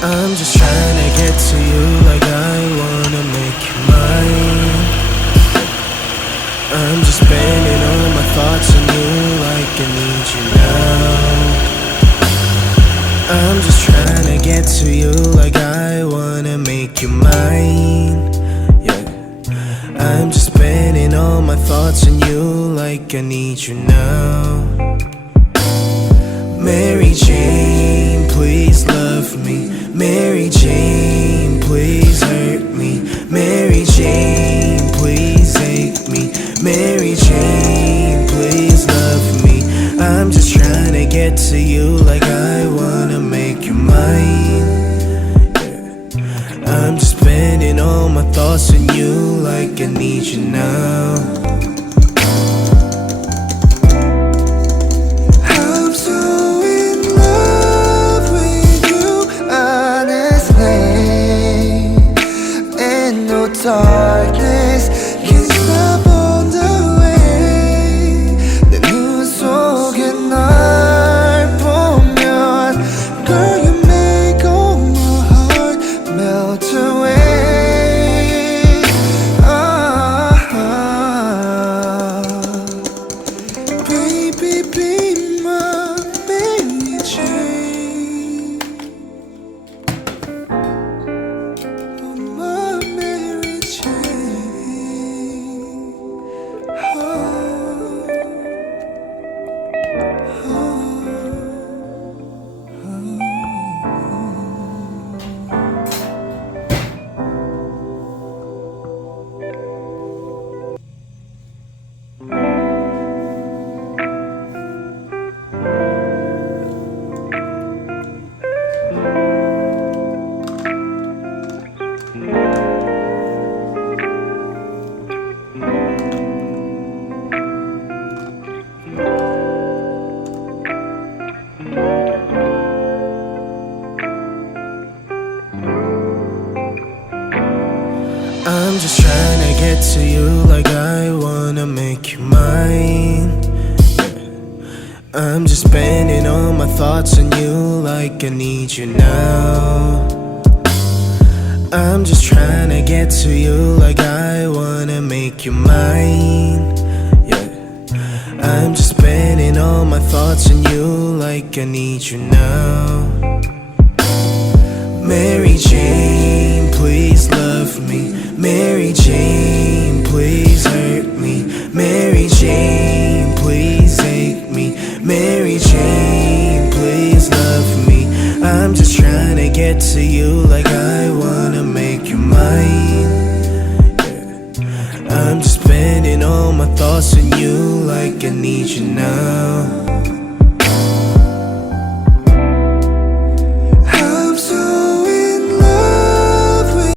I'm just trying to get to you like I wanna make you mine. I'm just spending all my thoughts on you like I need you now. I'm just trying to get to you like I wanna make you mine. Yeah, I'm just spending all my thoughts on you like I need you now. Mary Jane, please love me. Mary Jane, please hurt me. Mary Jane, please hate me. Mary Jane, please love me. I'm just trying to get to you like I wanna make you mine. Yeah. I'm just spending all my thoughts on you like I need you now. Darkness can't stop on the way. 내 눈 속에 날 보면 Girl, you make all my heart melt away. Baby, be my Mary Jane. Oh, my Mary I'm just trying to get to you like I wanna make you mine. I'm just spending all my thoughts on you like I need you now. I'm just trying to get to you like I wanna make you mine. Yeah, I'm just spending all my thoughts on you like I need you now. Mary Jane, please love me. Mary Jane, please hurt me. Mary Jane, please hate me. Mary Jane, please love me. I'm just trying to get to you like I wanna make you mine. Yeah. I'm just spending all my thoughts on you like I need you now.